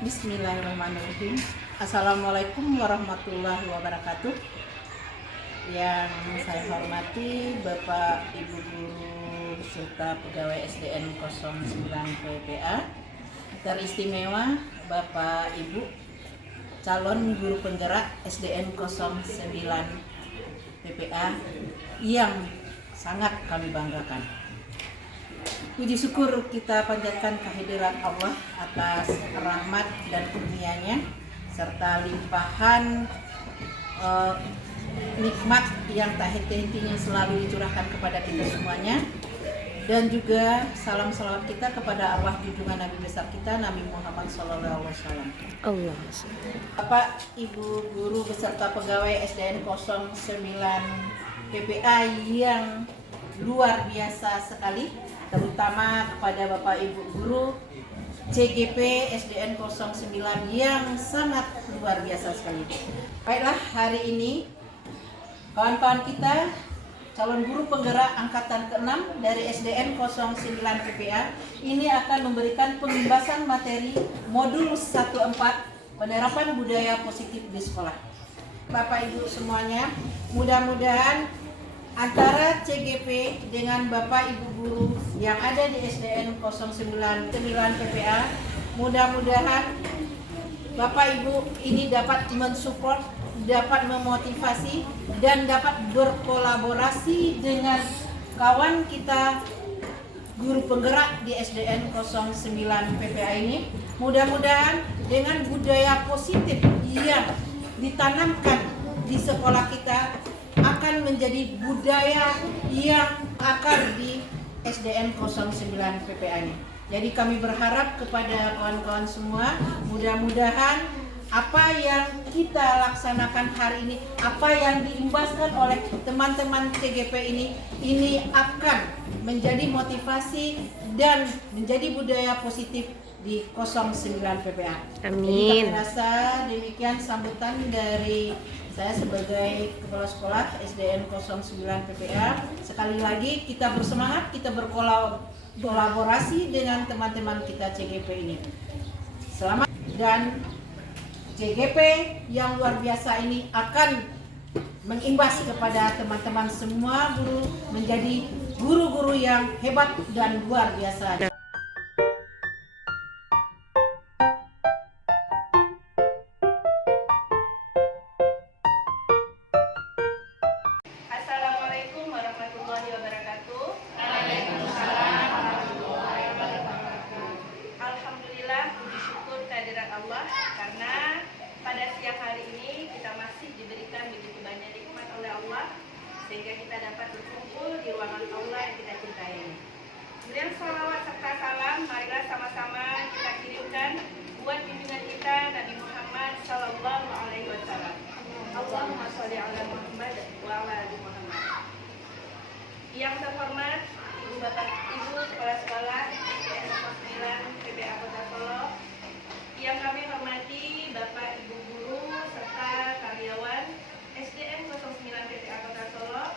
Bismillahirrahmanirrahim. Assalamualaikum warahmatullahi wabarakatuh. Yang saya hormati Bapak Ibu Guru serta pegawai SDN 09 PPA, teristimewa Bapak Ibu calon guru penggerak SDN 09 PPA yang sangat kami banggakan. Puji syukur kita panjatkan kehadirat Allah atas rahmat dan kurnia-Nya serta limpahan nikmat yang tak henti-hentinya selalu dicurahkan kepada kita semuanya, dan juga salam salawat kita kepada arwah junjungan Nabi besar kita Nabi Muhammad SAW. Bapak Ibu Guru beserta pegawai SDN 09 PPA yang luar biasa sekali, terutama kepada Bapak Ibu Guru CGP SDN 09 yang sangat luar biasa sekali. Baiklah, hari ini Kawan-kawan kita, calon guru penggerak angkatan ke-6 dari SDN 09 PPA ini akan memberikan pembebasan materi modul 14 penerapan budaya positif di sekolah. Bapak Ibu semuanya, mudah-mudahan antara CGP dengan Bapak Ibu guru yang ada di SDN 09 PPA, mudah-mudahan Bapak Ibu ini dapat mensupport, dapat memotivasi, dan dapat berkolaborasi dengan kawan kita guru penggerak di SDN 09 PPA ini. Mudah-mudahan dengan budaya positif yang ditanamkan di sekolah kita akan menjadi budaya yang akar di SDN 09 PPA ini. Jadi kami berharap kepada kawan-kawan semua, mudah-mudahan apa yang kita laksanakan hari ini, apa yang diimbaskan oleh teman-teman CGP ini akan menjadi motivasi dan menjadi budaya positif di 09 PPA. Amin. Jadi kami rasa demikian sambutan dari saya sebagai Kepala Sekolah SDN 09 PPA. Sekali lagi kita bersemangat, kita berkolaborasi dengan teman-teman kita CGP ini. Selamat, dan CGP yang luar biasa ini akan mengimbas kepada teman-teman semua guru menjadi guru-guru yang hebat dan luar biasa. Assalamualaikum warahmatullahi wabarakatuh. Waalaikumsalam warahmatullahi wabarakatuh. Alhamdulillah, puji syukur kehadirat Allah karena pada siang hari ini kita masih diberikan begitu banyak nikmat oleh Allah sehingga kita dapat berkumpul di ruangan Allah yang kita cintai ini. Kemudian salawat serta salam marilah sama-sama kita kirimkan buat junjungan kita Nabi Muhammad Sallallahu Alaihi Wasallam. Allahumma sholli ala Muhammad wa ala ali Muhammad. Yang terhormat Ibu Bapak Ibu Kepala Sekolah SDN 09 PPA Kota Solo, yang kami hormati Bapak Ibu guru serta karyawan SDN 09 PPA Kota Solo.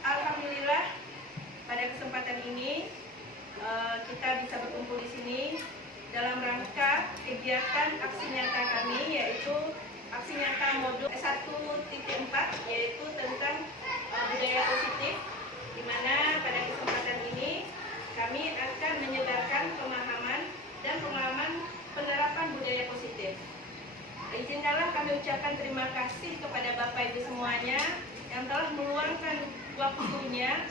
Alhamdulillah pada kesempatan ini kita bisa berkumpul di sini dalam rangka kegiatan aksi nyata kami, yaitu aksi nyata modul 1.4, yaitu tentang budaya positif, di mana pada kesempatan ini kami akan menyebarkan pemahaman dan pengalaman penerapan budaya positif. Izinkanlah kami ucapkan terima kasih kepada Bapak Ibu semuanya yang telah meluangkan waktunya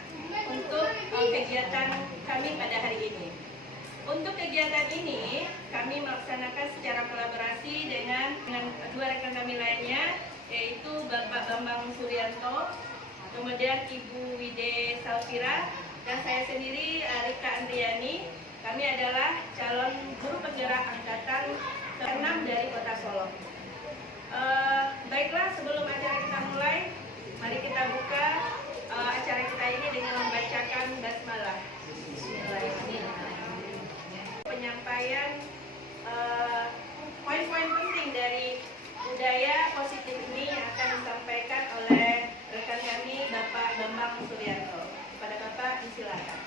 untuk kegiatan kami pada hari ini. Untuk kegiatan ini, kami melaksanakan secara kolaborasi dengan dua rekan kami lainnya, yaitu Bapak Bambang Suryanto, kemudian Ibu Wide Salfira, dan saya sendiri Rika Andriani. Kami adalah calon guru penggerak angkatan ke-6 dari Kota Solo. Baiklah, sebelum acara kita mulai, mari kita buka acara kita ini dengan membacakan basmalah. Bismillahirrahmanirrahim. Penyampaian poin-poin penting dari budaya positif ini yang akan disampaikan oleh rekan kami Bapak Bambang Suryanto. Kepada Bapak disilakan.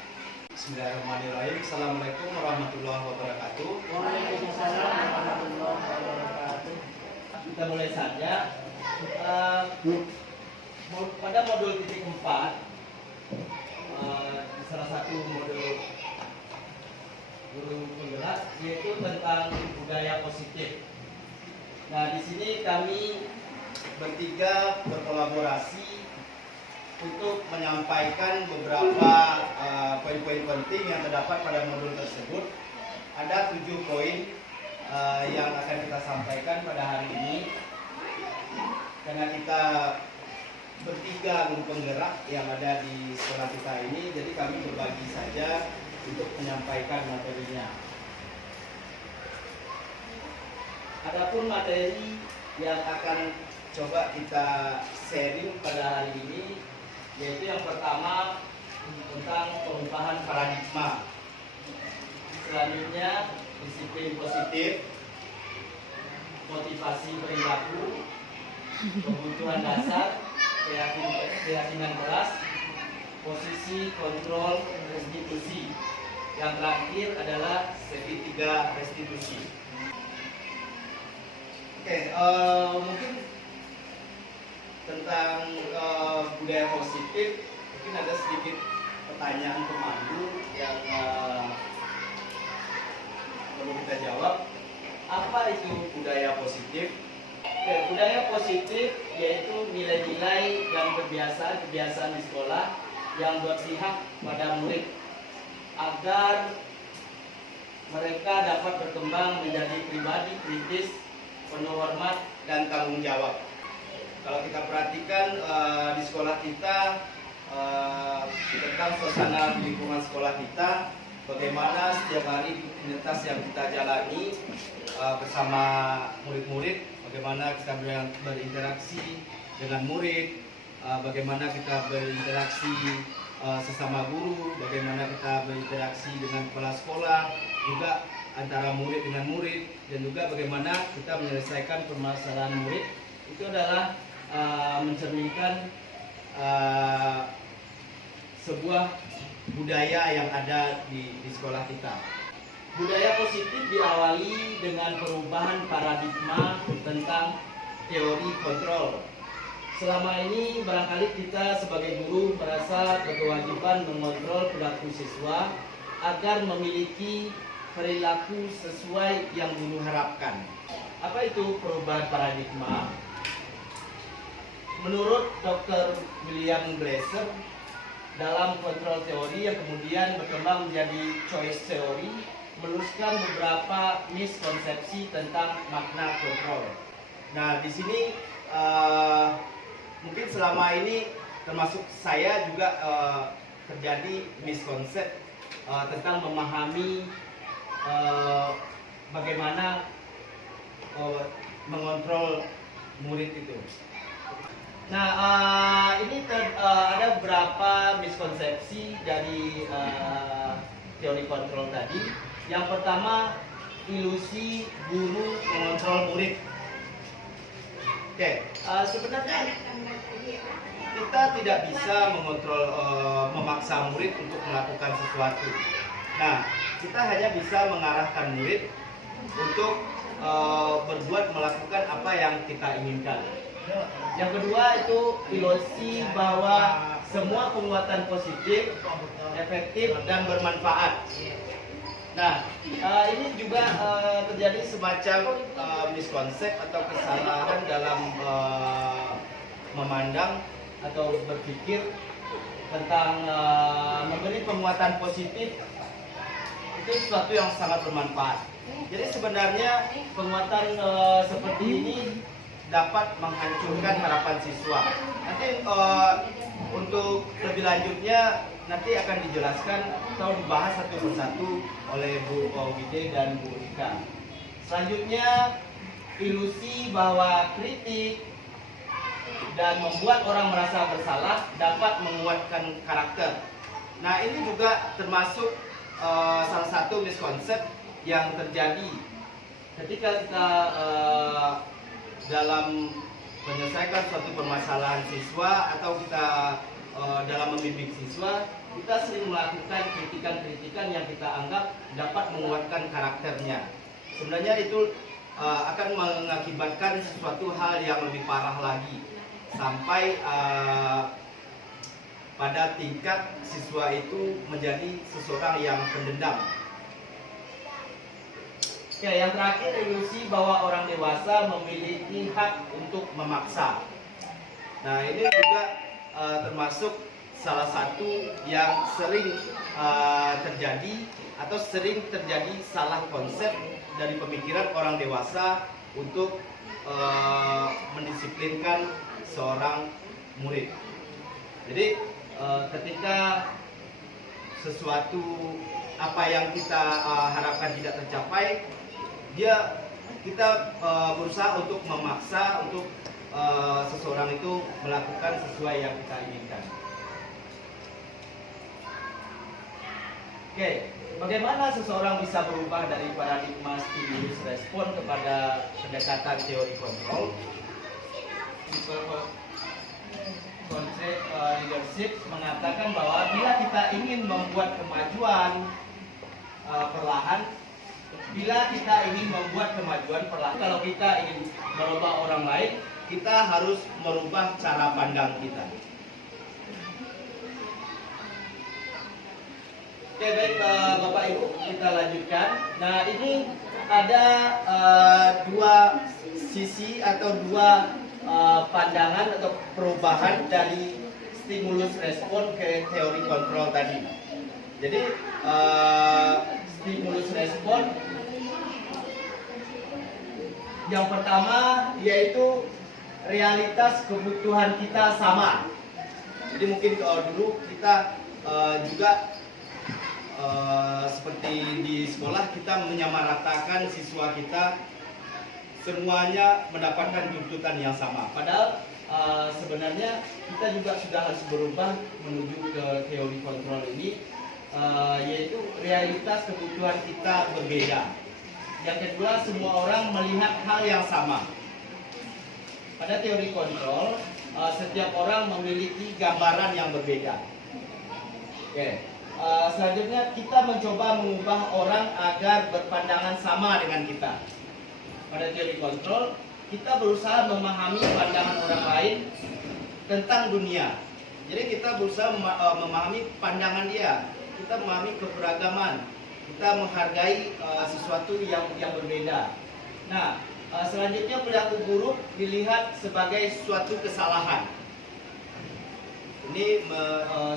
Bismillahirrahmanirrahim. Assalamualaikum warahmatullahi wabarakatuh. Waalaikumsalam warahmatullahi wabarakatuh. Kita mulai saja. Pada modul titik 4, di salah satu modul guru penggerak, yaitu tentang budaya positif. Nah, di sini kami bertiga berkolaborasi untuk menyampaikan beberapa poin-poin penting yang terdapat pada modul tersebut. Ada 7 poin yang akan kita sampaikan pada hari ini. Karena kita bertiga guru penggerak yang ada di sekolah kita ini, jadi kami berbagi saja untuk menyampaikan materinya. Adapun materi yang akan coba kita sharing pada hari ini, yaitu yang pertama tentang perubahan paradigma. Selanjutnya disiplin positif, motivasi perilaku, kebutuhan dasar, keyakinan kelas, posisi, kontrol, restitusi. Yang terakhir adalah segitiga restitusi. Oke, mungkin tentang budaya positif, mungkin ada sedikit pertanyaan pemandu yang perlu kita jawab. Apa itu budaya positif? Oke, budaya positif yaitu nilai-nilai dan kebiasaan-kebiasaan di sekolah yang berpihak pada murid agar mereka dapat berkembang menjadi pribadi kritis, penuh hormat dan tanggung jawab. Kalau kita perhatikan di sekolah kita, tentang suasana di lingkungan sekolah kita, bagaimana setiap hari rutinitas yang kita jalani bersama murid-murid, bagaimana kita berinteraksi dengan murid, bagaimana kita berinteraksi sesama guru, bagaimana kita berinteraksi dengan kepala sekolah, juga antara murid dengan murid, dan juga bagaimana kita menyelesaikan permasalahan murid. Itu adalah mencerminkan sebuah budaya yang ada di sekolah kita. Budaya positif diawali dengan perubahan paradigma tentang teori kontrol. Selama ini barangkali kita sebagai guru merasa berkewajiban mengontrol perilaku siswa agar memiliki perilaku sesuai yang guru harapkan. Apa itu perubahan paradigma? Menurut Dr. William Glasser, dalam kontrol teori yang kemudian berkembang menjadi choice theory, meluruskan beberapa miskonsepsi tentang makna kontrol. Nah, di sini mungkin selama ini termasuk saya juga terjadi miskonsep tentang memahami bagaimana mengontrol murid itu. Nah, ini ada beberapa miskonsepsi dari teori kontrol tadi. Yang pertama, ilusi guru mengontrol murid. Oke, sebenarnya kita tidak bisa mengontrol, memaksa murid untuk melakukan sesuatu. Nah, kita hanya bisa mengarahkan murid untuk melakukan apa yang kita inginkan. Yang kedua itu ilusi bahwa semua penguatan positif, efektif dan bermanfaat. Nah, ini juga terjadi semacam miskonsep atau kesalahan dalam memandang atau berpikir tentang memberi penguatan positif itu sesuatu yang sangat bermanfaat. Jadi sebenarnya penguatan seperti ini dapat menghancurkan harapan siswa. Nanti untuk lebih lanjutnya nanti akan dijelaskan atau dibahas satu persatu oleh Bu Wide dan Bu Rika. Selanjutnya, ilusi bahwa kritik dan membuat orang merasa bersalah dapat menguatkan karakter. Nah, ini juga termasuk salah satu miskonsep yang terjadi ketika kita dalam menyelesaikan suatu permasalahan siswa atau kita dalam membimbing siswa, kita sering melakukan kritikan-kritikan yang kita anggap dapat menguatkan karakternya. Sebenarnya itu akan mengakibatkan sesuatu hal yang lebih parah lagi, sampai pada tingkat siswa itu menjadi seseorang yang pendendam. Ya, yang terakhir, ilusi bahwa orang dewasa memiliki hak untuk memaksa. Nah, ini juga termasuk salah satu yang sering terjadi atau sering terjadi salah konsep dari pemikiran orang dewasa untuk mendisiplinkan seorang murid. Jadi ketika sesuatu apa yang kita harapkan tidak tercapai, kita berusaha untuk memaksa untuk seseorang itu melakukan sesuai yang kita inginkan. Oke, bagaimana seseorang bisa berubah dari paradigma stimulus respon kepada pendekatan teori kontrol? mengatakan bahwa bila kita ingin membuat kemajuan perlahan, kalau kita ingin merubah orang lain, kita harus merubah cara pandang kita. Oke, baik Bapak Ibu, kita lanjutkan. Nah, ini ada dua sisi atau dua pandangan atau perubahan dari stimulus respon ke teori kontrol tadi. Jadi stimulus respon yang pertama yaitu realitas kebutuhan kita sama. Jadi mungkin kalau dulu kita juga seperti di sekolah kita menyamaratakan siswa kita semuanya mendapatkan tuntutan yang sama. Padahal sebenarnya kita juga sudah harus berubah menuju ke teori kontrol ini, yaitu realitas kebutuhan kita berbeda. Yang kedua, semua orang melihat hal yang sama. Pada teori kontrol, setiap orang memiliki gambaran yang berbeda. Oke. Selanjutnya kita mencoba mengubah orang agar berpandangan sama dengan kita. Pada teori kontrol, kita berusaha memahami pandangan orang lain tentang dunia. Jadi kita berusaha memahami pandangan dia. Kita memahami keberagaman. Kita menghargai sesuatu yang berbeda. Nah, selanjutnya perilaku buruk dilihat sebagai suatu kesalahan. Ini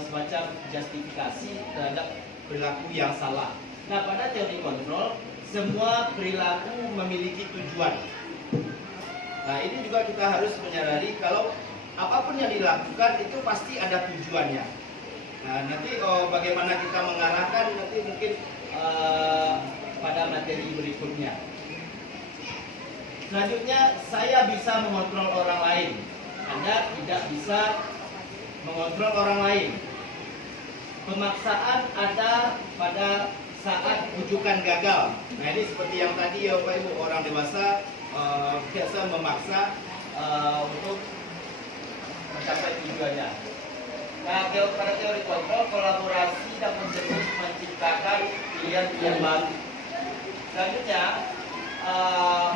semacam justifikasi terhadap perilaku yang salah. Nah, pada teori kontrol, semua perilaku memiliki tujuan. Nah, ini juga kita harus menyadari kalau apapun yang dilakukan itu pasti ada tujuannya. Nah, nanti bagaimana kita mengarahkan nanti mungkin pada materi berikutnya. Selanjutnya, saya bisa mengontrol orang lain. Anda tidak bisa mengontrol orang lain. Pemaksaan ada pada saat rujukan gagal. Nah, ini seperti yang tadi ya Bapak Ibu, orang dewasa biasa memaksa untuk mencapai tujuannya. Nah, pada teori kontrol, kolaborasi dan menjemput menciptakan pilihan-pilihan baru. Selanjutnya,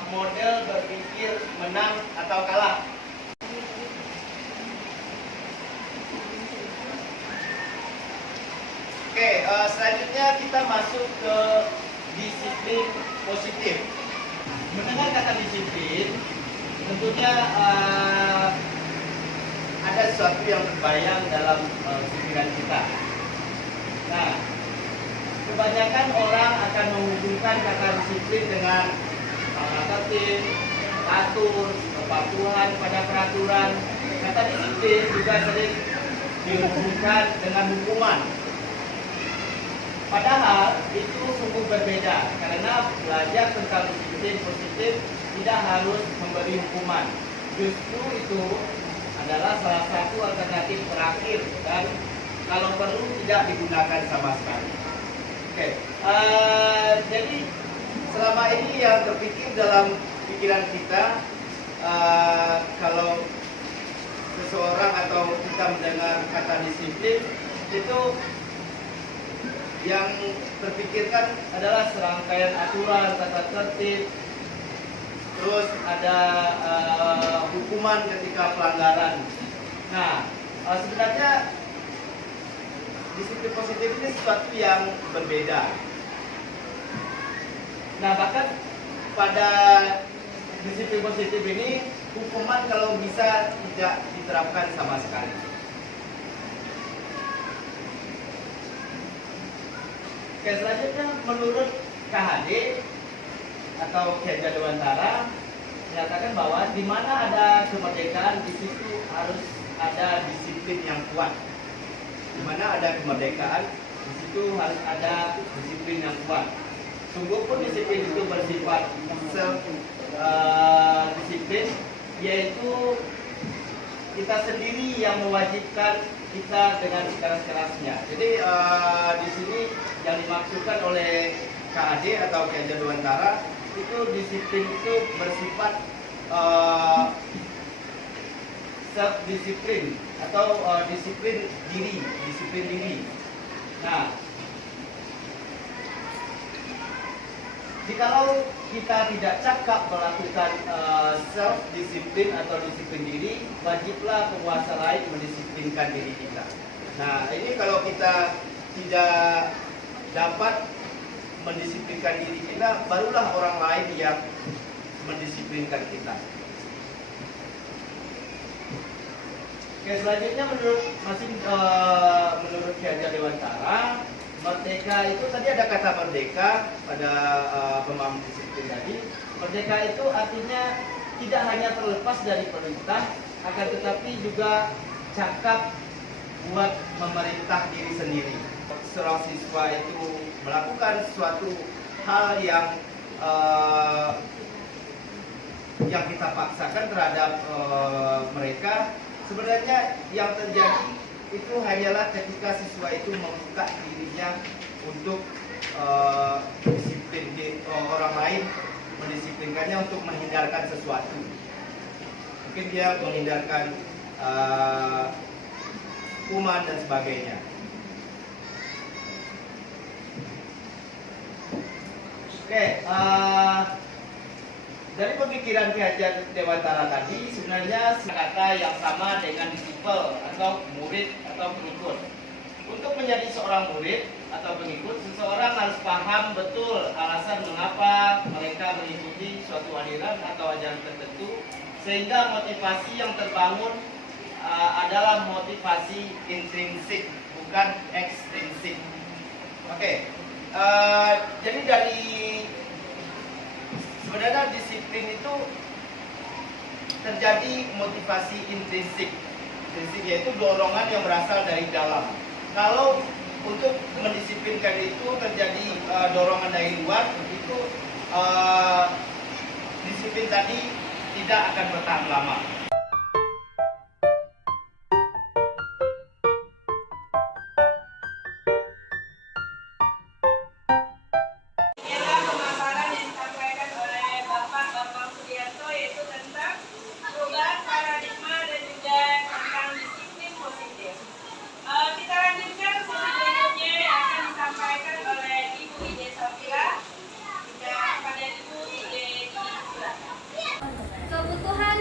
model berpikir menang atau kalah. Oke, selanjutnya kita masuk ke disiplin positif. Mendengar kata disiplin, tentunya ada sesuatu yang terbayang dalam pikiran kita. Nah, kebanyakan orang akan menghubungkan kata disiplin dengan tata tertib, atur, kepatuhan pada peraturan. Kata disiplin juga sering dihubungkan dengan hukuman. Padahal itu sungguh berbeda, karena belajar tentang disiplin positif tidak harus memberi hukuman. Justru itu adalah salah satu alternatif terakhir dan kalau perlu tidak digunakan sama sekali. Oke, jadi selama ini yang terpikir dalam pikiran kita, kalau seseorang atau kita mendengar kata disiplin itu yang terpikirkan adalah serangkaian aturan, tata tertib, terus ada hukuman ketika pelanggaran. Nah, sebenarnya disiplin positif ini sesuatu yang berbeda. Nah, bahkan pada disiplin positif ini hukuman kalau bisa tidak diterapkan sama sekali. Oke, selanjutnya menurut KHD atau Ki Hajar Dewantara menyatakan bahwa di mana ada kemerdekaan di situ harus ada disiplin yang kuat. Di mana ada kemerdekaan di situ harus ada disiplin yang kuat. Sungguh pun disiplin itu bersifat disiplin, yaitu kita sendiri yang mewajibkan kita dengan sekeras-kerasnya. Jadi di sini yang dimaksudkan oleh KAD atau Ki Hajar Dewantara itu disiplin itu bersifat self disiplin atau disiplin diri. Nah, jikalau kita tidak cakap melakukan self disiplin atau disiplin diri, wajiblah penguasa lain mendisiplinkan diri kita. Nah, ini kalau kita tidak dapat mendisiplinkan diri kita, barulah orang lain yang mendisiplinkan kita. Oke, selanjutnya menurut Ki Hajar Dewantara, merdeka itu tadi ada kata merdeka pada pemahaman disiplin tadi. Merdeka itu artinya tidak hanya terlepas dari perintah, akan tetapi juga cakap buat memerintah diri sendiri. Seorang siswa itu melakukan suatu hal yang kita paksakan terhadap mereka, sebenarnya yang terjadi itu hanyalah ketika siswa itu membuka dirinya untuk disiplin orang lain, mendisiplinkannya untuk menghindarkan sesuatu. Mungkin dia menghindarkan kuman dan sebagainya. Oke, dari pemikiran Ki Hajar Dewantara tadi, sebenarnya kata yang sama dengan disciple atau murid atau pengikut. Untuk menjadi seorang murid atau pengikut, seseorang harus paham betul alasan mengapa mereka mengikuti suatu aliran atau ajaran tertentu, sehingga motivasi yang terbangun adalah motivasi intrinsik, bukan ekstrinsik. Oke, jadi dari sebenarnya disiplin itu terjadi motivasi intrinsik. Intrinsik yaitu dorongan yang berasal dari dalam. Kalau untuk mendisiplinkan itu terjadi dorongan dari luar, itu disiplin tadi tidak akan bertahan lama.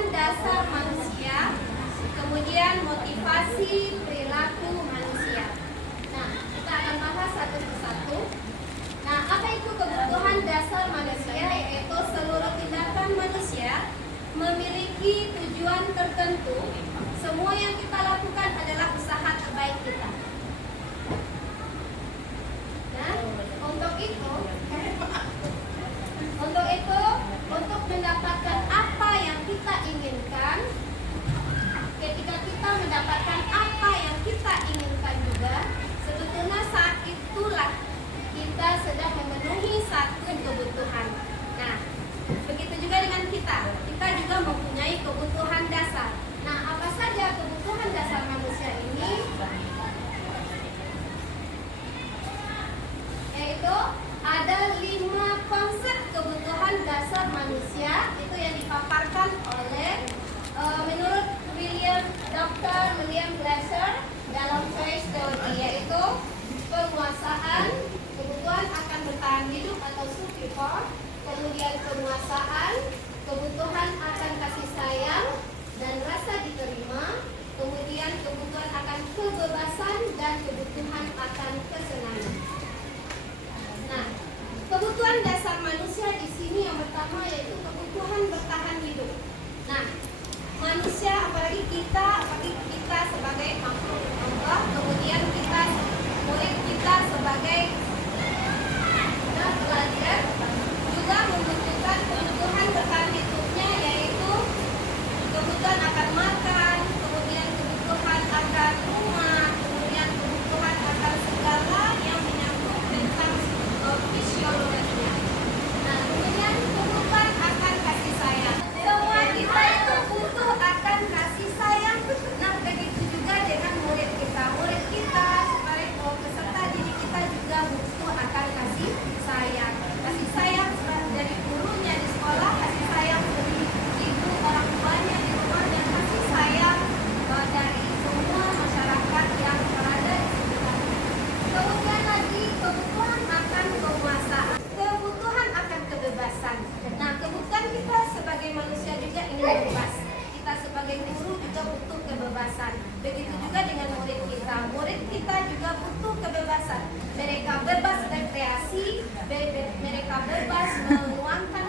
Dasar manusia, kemudian motivasi perilaku manusia. Nah, kita akan bahas satu persatu. Nah, apa itu kebutuhan dasar manusia? Yaitu seluruh tindakan manusia memiliki tujuan tertentu. Semua yang kita lakukan adalah usaha terbaik kita. Nah, untuk itu, untuk mendapatkan apa yang kita inginkan, ketika kita mendapatkan apa yang kita inginkan juga, sebetulnya saat itulah kita sedang memenuhi satu kebutuhan. Nah, begitu juga dengan kita juga mempunyai kebutuhan dasar. Nah, apa saja kebutuhan dasar manusia ini? Yaitu ada 5 konsep kebutuhan dasar manusia itu yang dipaparkan oleh menurut Dr. William Glasser dalam Choice Theory, yaitu penguasaan, kebutuhan akan bertahan hidup atau survival, kemudian penguasaan, kebutuhan akan kasih sayang dan rasa diterima, kemudian kebutuhan akan kebebasan dan kebutuhan akan kesenangan. Nah, kebutuhan dasar manusia di sini yang pertama yaitu kebutuhan bertahan hidup. Nah, manusia apalagi kita sebagai makhluk Allah, kemudian kita murid kita sebagai pelajar juga membutuhkan kebutuhan bertahan hidupnya, yaitu kebutuhan akan makan, kemudian kebutuhan akan rumah, kemudian kebutuhan akan segala yang menyangkut tentang fisiologinya. Nah, kemudian kebutuhan akan kasih sayang. Semua kita itu butuh akan kasih sayang. Nah, begitu juga dengan murid kita. Murid kita sebagai peserta didik kita juga butuh akan kasih sayang. Kasih sayang dari gurunya di sekolah, kasih sayang dari ibu orang tuanya di rumah, dan Begitu juga dengan murid kita. Murid kita juga butuh kebebasan. Mereka bebas berkreasi, mereka bebas menuangkan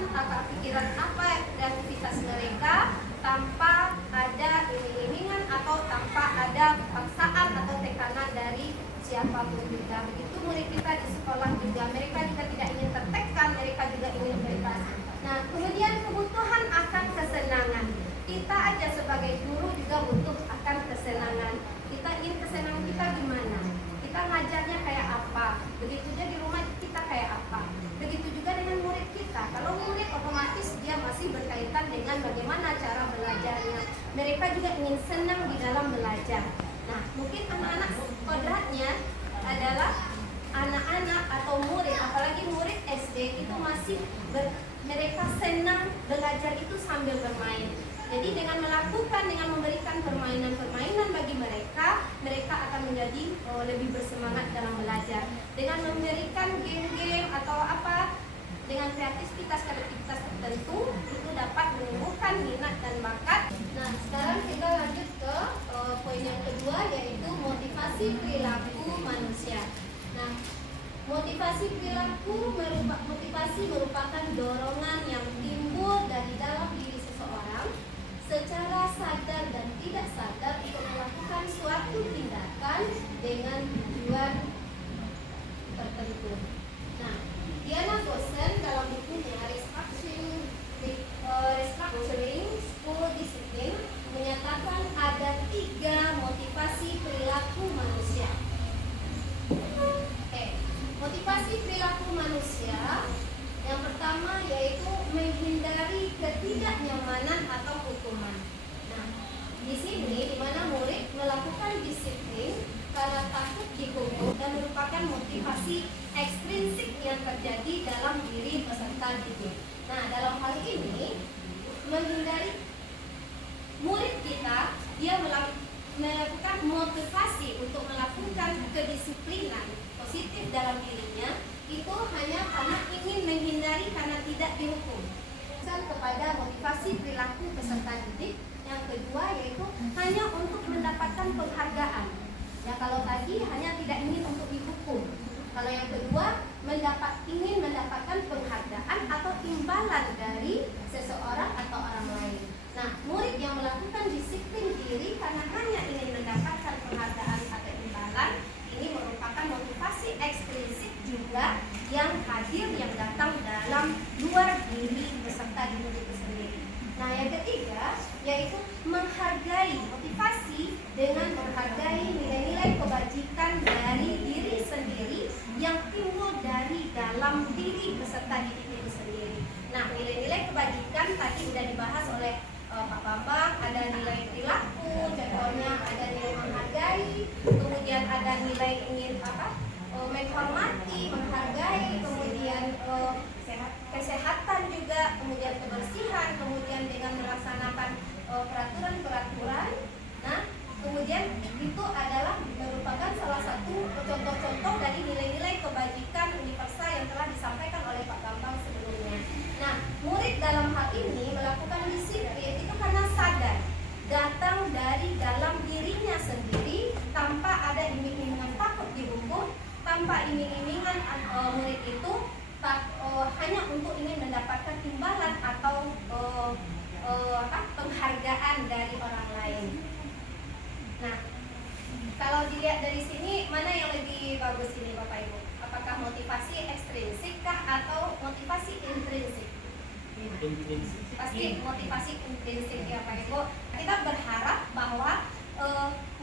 pikiran apa kreativitas mereka tanpa ada iming-imingan atau tanpa ada paksaan atau tekanan dari siapapun juga. Begitu murid kita di sekolah juga, mereka juga tidak ingin tertekan, mereka juga ingin bebas. Nah, kemudian kebutuhan akan kesenangan. Kita aja sebagai guru juga butuh akan kesenangan. Kita ingin kesenangan kita gimana? Kita ngajarnya kayak apa? Begitu juga di rumah kita kayak apa? Begitu juga dengan murid kita. Kalau murid otomatis dia masih berkaitan dengan bagaimana cara belajarnya. Mereka juga ingin senang di dalam belajar. Nah, mungkin anak-anak kodratnya adalah anak-anak atau murid, apalagi murid SD itu masih mereka senang belajar itu sambil bermain. Jadi dengan melakukan, dengan memberikan permainan-permainan bagi mereka, mereka akan menjadi lebih bersemangat dalam belajar. Dengan memberikan game-game atau apa, dengan kreativitas tertentu, itu dapat menumbuhkan minat dan bakat. Nah, sekarang kita lanjut ke poin yang kedua, yaitu motivasi perilaku manusia. Nah, motivasi merupakan dorongan yang timbul dari dalam diri seseorang secara sadar dan tidak sadar untuk melakukan suatu tindakan dengan tujuan tertentu. Nah, Diana Gosen dalam bukunya Restructuring School Discipline menyatakan ada 3 motivasi perilaku manusia. Motivasi perilaku manusia yang pertama yaitu menghindari ketidaknyamanan atau hukuman. Nah, di sini di mana murid melakukan disiplin karena takut dihukum dan merupakan motivasi ekstrinsik yang terjadi dalam diri peserta didik. Nah, dalam hal ini menghindari murid kita, dia melakukan motivasi untuk melakukan kedisiplinan positif dalam dirinya itu hanya karena ingin menghindari karena tidak dihukum. Kepada motivasi perilaku peserta didik yang kedua yaitu hanya untuk mendapatkan penghargaan. Ya, kalau tadi hanya tidak ingin untuk dihukum. Kalau yang kedua ingin mendapatkan penghargaan atau imbalan dari seseorang atau orang lain. Nah, murid yang melakukan disiplin diri karena hanya ingin mendapatkan penghargaan atau imbalan ini merupakan motivasi ekstrinsik juga yang hadir, yang datang dalam luar diri peserta didik itu sendiri. Nah, yang ketiga yaitu menghargai, motivasi dengan menghargai nilai-nilai kebajikan dari diri sendiri yang timbul dari dalam diri peserta didik itu sendiri. Nah, nilai-nilai kebajikan tadi sudah dibahas oleh Pak Bambang. Ada nilai perilaku, contohnya ada nilai menghargai, kemudian ada nilai ingin menghormati, menghargai, kemudian kesehatan juga, kemudian kebersihan, kemudian dengan melaksanakan peraturan-peraturan. Nah, kemudian itu adalah merupakan salah satu contoh-contoh dari nilai-nilai kebajikan universal yang telah disampaikan oleh Pak Bambang sebelumnya. Nah, murid dalam hal ini melakukan disiplin itu karena sadar, datang dari dalam dirinya sendiri tanpa ada iming-imingan takut dihukum, tanpa iming-imingan murid itu hanya untuk ingin mendapatkan imbalan atau penghargaan dari orang lain. Nah, kalau dilihat dari sini mana yang lebih bagus ini Bapak Ibu? Apakah motivasi ekstrinsik kah atau motivasi intrinsik? Pasti motivasi intrinsik ya Pak Ibu. Kita berharap bahwa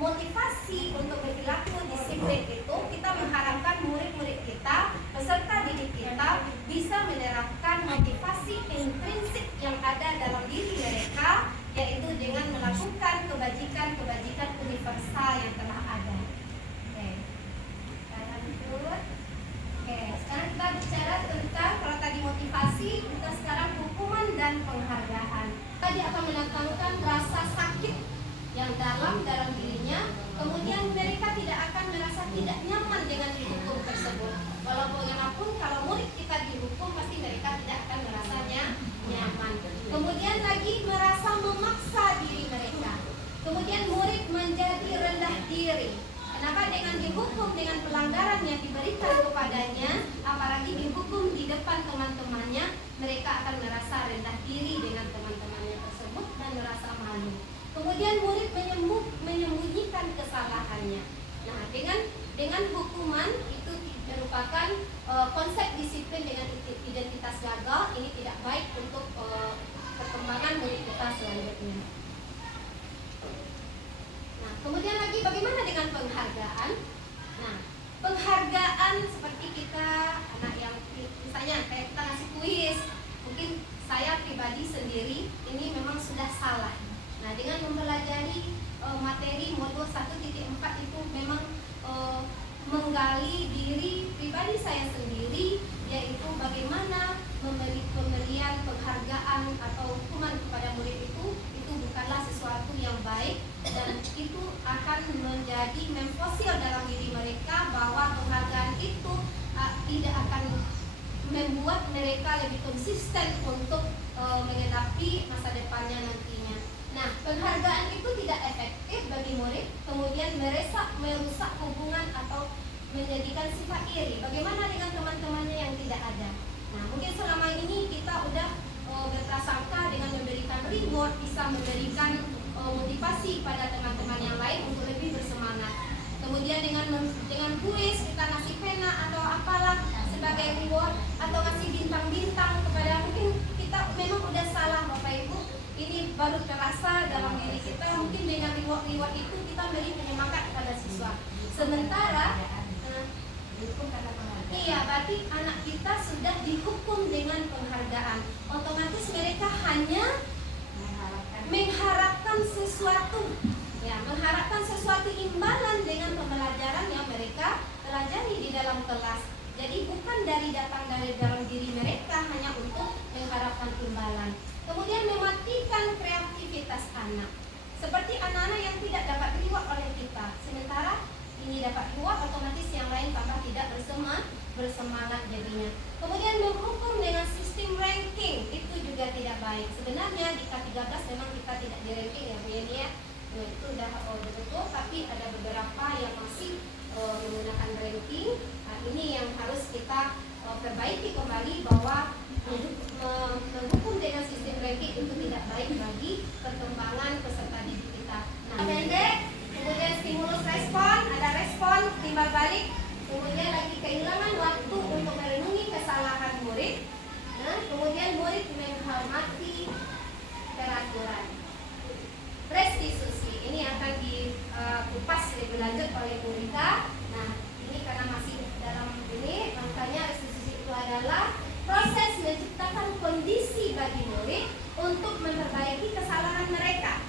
motivasi untuk berperilaku disiplin itu kita mengharapkan murid-murid kita, peserta didik kita bisa menerapkan motivasi intrinsik yang ada dalam diri mereka, yaitu dengan melakukan kebajikan-kebajikan universal yang telah ada. Oke, kita lanjut. Oke, sekarang kita bicara tentang kalau tadi motivasi, kita sekarang hukuman dan penghargaan. Tadi akan mendatangkan rasa sakit yang dalam dirinya, kemudian mereka tidak akan merasa tidak nyaman dengan dihukum tersebut. Walaupun kalau murid kita dihukum, pasti mereka tidak akan merasanya nyaman. Kemudian lagi merasa memaksa diri mereka. Kemudian murid menjadi depan teman-temannya, mereka akan merasa rendah diri dengan teman-temannya tersebut dan merasa malu. Kemudian murid menyembunyikan kesalahannya. Nah, dengan hukuman itu merupakan konsep disiplin dengan identitas gagal. Ini tidak baik untuk perkembangan murid kita selanjutnya. Nah, kemudian lagi bagaimana dengan penghargaan? Nah, penghargaan seperti kita anak yang misalnya kayak kita ngasih kuis, mungkin saya pribadi sendiri ini memang sudah salah. Nah, dengan mempelajari materi modul 1.4 itu memang menggali diri pribadi saya sendiri, yaitu bagaimana pemberian penghargaan atau hukuman kepada murid itu bukanlah sesuatu yang baik, dan itu akan menjadi memfosil dalam diri mereka bahwa penghargaan itu tidak akan membuat mereka lebih konsisten untuk menghadapi masa depannya nantinya. Nah, penghargaan itu tidak efektif bagi murid, kemudian merusak hubungan atau menjadikan sifat iri. Bagaimana dengan teman-temannya yang tidak ada? Nah, mungkin selama ini kita udah berprasangka dengan memberikan reward bisa memberikan motivasi pada teman-teman yang lain untuk lebih bersemangat. Kemudian dengan kuis kita ngasih pena atau apalah sebagai reward, atau ngasih bintang-bintang kepada, mungkin kita memang udah salah Bapak Ibu. Ini baru terasa dalam diri kita, mungkin dengan reward itu kita beri penyemangat kepada siswa. Sementara berarti anak kita sudah dihukum dengan penghargaan. Otomatis mereka hanya mengharapkan sesuatu, mengharapkan sesuatu imbalan dengan pembelajaran yang mereka pelajari di dalam kelas. Jadi bukan datang dari dalam diri mereka hanya untuk mengharapkan imbalan. Kemudian mematikan kreativitas anak. Seperti anak-anak yang tidak dapat reward oleh kita, sementara ini dapat reward, otomatis yang lain tambah tidak bersemangat jadinya. Kemudian menghukum dengan sistem ranking, itu juga tidak baik. Sebenarnya di K13 memang kita tidak di ranking ya Bu Yeni ya. Nah, itu udah betul, tapi ada beberapa yang masih menggunakan ranking. Nah, ini yang harus kita perbaiki kembali, bahwa menghukum dengan sistem ranking itu tidak baik bagi perkembangan peserta didik kita. Nah, pendek, kemudian stimulus respon, ada respon timbal balik, kemudian lagi kehilangan waktu untuk merenungi kesalahan murid. Nah, kemudian murid menghormati peraturan. Restitusi ini akan dikupas lebih lanjut oleh Bu Rita. Nah, ini karena masih dalam ini, makanya restitusi itu adalah proses menciptakan kondisi bagi murid untuk memperbaiki kesalahan mereka.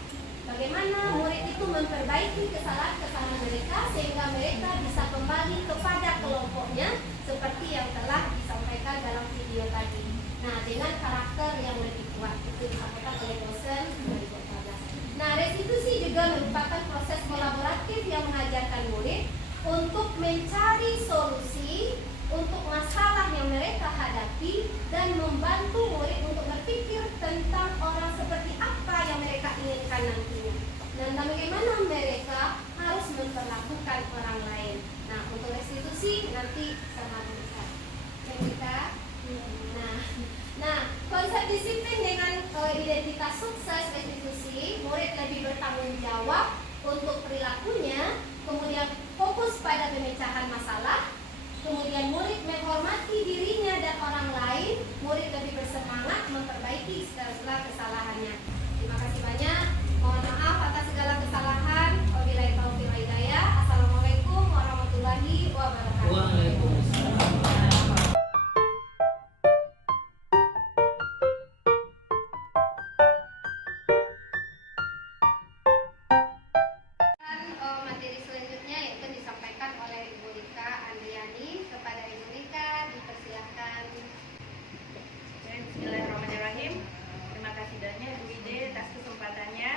Bagaimana murid itu memperbaiki kesalahan mereka sehingga mereka bisa kembali kepada kelompoknya seperti yang telah disampaikan dalam video tadi. Nah, dengan karakter yang lebih kuat, itu disampaikan oleh dosen 2014. Nah, restitusi juga merupakan proses kolaboratif yang mengajarkan murid untuk mencari solusi untuk masalah yang mereka hadapi dan membantu murid untuk berpikir tentang orang seperti apa yang mereka inginkan nantinya, dan bagaimana mereka harus memperlakukan orang lain. Nah, untuk restitusi nanti sama kita. Nah, konsep disiplin dengan identitas sukses restitusi, murid lebih bertanggung jawab untuk perilakunya, kemudian fokus pada pemecahan masalah. Kemudian murid menghormati dirinya dan orang lain, murid lebih bersemangat memperbaiki segala kesalahannya. Terima kasih banyak. Mohon maaf atas segala kesalahan. Wabillahi taufiq wal hidayah. Assalamualaikum warahmatullahi wabarakatuh. Waalaikumsalam. Materi selanjutnya yaitu disampaikan oleh Ibu Rika Andriani. Kepada Ibu Rika dipersilakan. Bismillahirrahmanirrahim. Terima kasih banyak Bu Ide atas kesempatannya.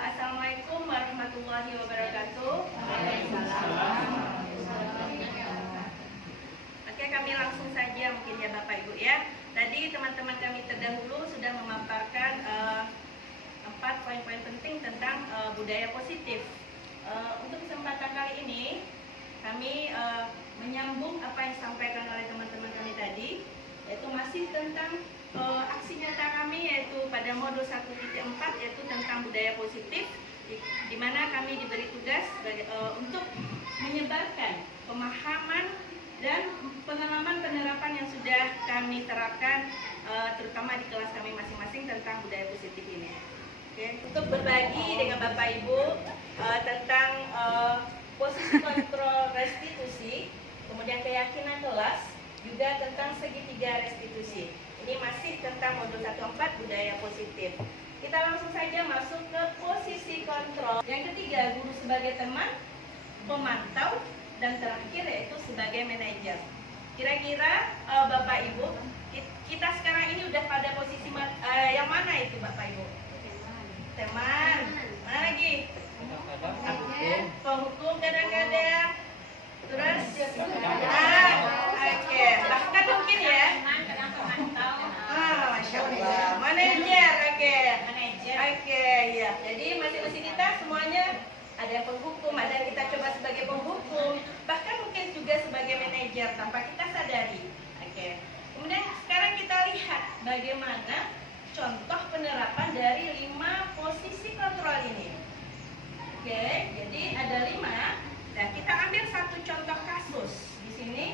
Assalamualaikum warahmatullahi wabarakatuh. Oke, kami langsung saja mungkin ya Bapak Ibu ya. Tadi teman-teman kami terdahulu sudah memaparkan 4 poin-poin penting tentang budaya positif. Untuk kesempatan kali ini kami menyambung apa yang disampaikan oleh teman-teman kami tadi. yaitu masih tentang aksi nyata kami, yaitu pada modul 1.4, yaitu tentang budaya positif, di mana kami diberi tugas untuk menyebarkan pemahaman dan pengalaman penerapan yang sudah kami terapkan, terutama di kelas kami masing-masing tentang budaya positif ini. Oke. Untuk berbagi dengan Bapak Ibu tentang posisi kontrol restitusi, kemudian keyakinan kelas, juga tentang segitiga restitusi. Ini masih tentang modul 1.4 budaya positif. Kita langsung saja masuk ke posisi kontrol. Yang ketiga, guru sebagai teman, pemantau, dan terakhir yaitu sebagai manajer. Kira-kira Bapak Ibu, kita sekarang ini udah pada posisi yang mana itu Bapak Ibu? Teman. Mana lagi? Penghukum kadang-kadang. Terus? Oke. Bahkan mungkin ya. Masya Allah. Manajer, oke. Oke, ya. Jadi masing-masing kita semuanya ada yang penghukum, ada yang kita coba sebagai penghukum, bahkan mungkin juga sebagai manajer tanpa kita sadari. Oke. Kemudian sekarang kita lihat bagaimana contoh penerapan dari 5 posisi kontrol ini. Oke, jadi ada 5. Dan kita ambil satu contoh kasus di sini,